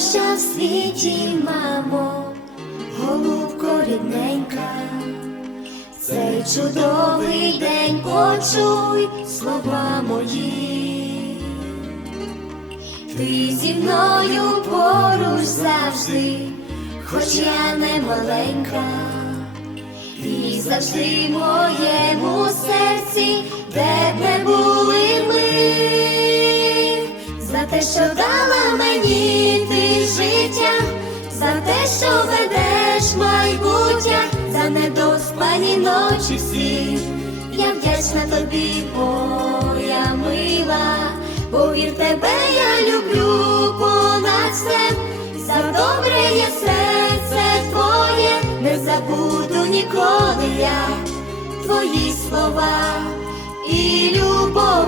найдорожча в світі, мамо, голубко рідненька, цей чудовий день почуй слова мої. Ти зі мною поруч завжди, хоч я не маленька, і завжди в моєму серці, де б не були ми, за те, що дала мені недоспані ночі всі, я вдячна тобі, моя мила, повір тебе, я люблю понад все, за добре є серце твоє, не забуду ніколи я твої слова. І любов,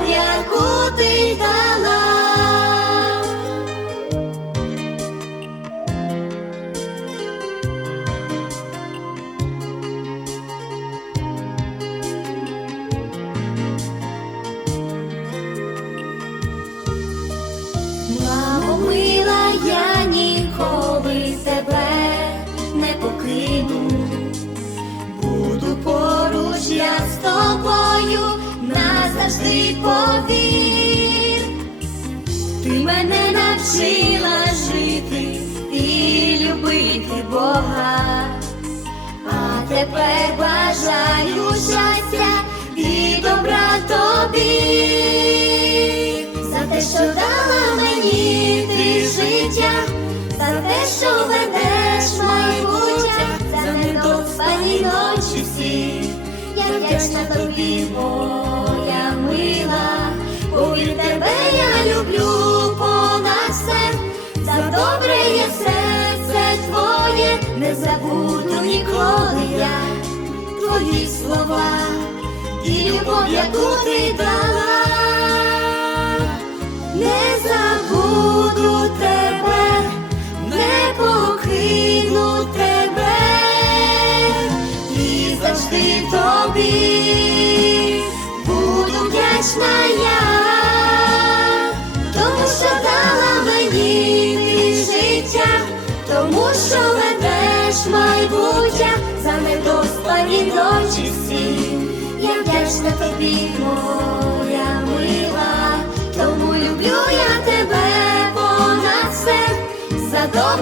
назавжди повір. Ти мене навчила жити і любити Бога. А тепер бажаю щастя і добра тобі, за те, що дала мені ти життя, за те, що ведеш я вдячна тобі, моя мила, повір тебе, я люблю понад все, за добре є серце твоє, не забуду ніколи я. Твої слова і любов, яку ти дала, вдячна тому що дала мені життя, тому що ведеш майбуття. За недоспані ночі всі. Я вдячна тобі, моя мила, тому люблю я тебе понад все, за добре